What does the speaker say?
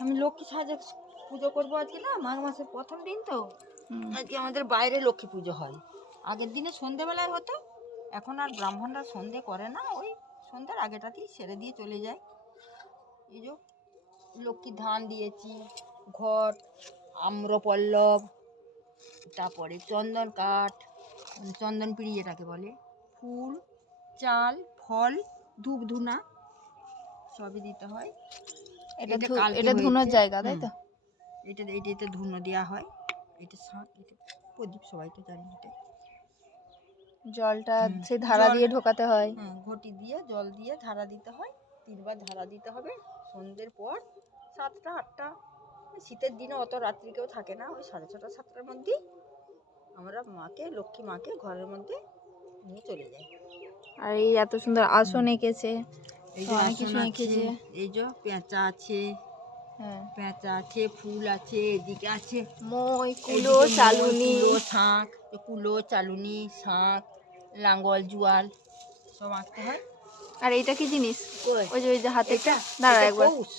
আমি লক্ষ্মী সাজে পুজো করবো আজকে, না মাঘ মাসের প্রথম দিন তো। আজকে আমাদের বাইরে লক্ষ্মী পুজো হয়। আগের দিনে সন্ধেবেলায় হতো, এখন আর ব্রাহ্মণরা সন্ধে করে না, ওই সন্ধ্যার আগেটাতেই সেরে দিয়ে চলে যায়। এই যে লক্ষ্মী ধান দিয়েছি, ঘট, আম্রপল্লব, তারপরে চন্দন কাঠ, চন্দন পিড়ি যেটাকে বলে, ফুল, চাল, ফল, ধূপ ধুনা সবই দিতে হয়। এটা ধুনোর জায়গা, তাই তো? এটাতে ধুনো দেওয়া হয়। এটা শাঁখ, এটা প্রদীপ, সবাই তো জানি। এটা জলটা সেই ধারা দিয়ে ঢোকাতে হয়। হ্যাঁ, ঘটি দিয়ে জল দিয়ে ধারা দিতে হয়, 3বার ধারা দিতে হবে সন্ধ্যের পর 7টা 8টা। শীতের দিনে অত রাত্রি কেউ থাকে না, ওই 6:30 7টার মধ্যেই আমরা লক্ষ্মী মাকে ঘরের মধ্যে নিয়ে চলে যাই। আর এই এত সুন্দর আসন এঁকেছে, এই যে অনেক আসন কিছু আছে, এঁকেছে। এই যে পেঁচা আছে, হ্যাঁ, পেঁচা আছে, ফুল আছে, এদিকে আছে মই, কুলো, এইদিকে মই, চালুনি। কুলো, শাঁখ, কুলো, চালুনি, শাঁখ, লাঙ্গল, জুয়াল সব আঁকতে হয়। আর এইটা কি জিনিস? কই? ওই যে হাতে এটা দাঁড়া এটা একবার। কৌশ।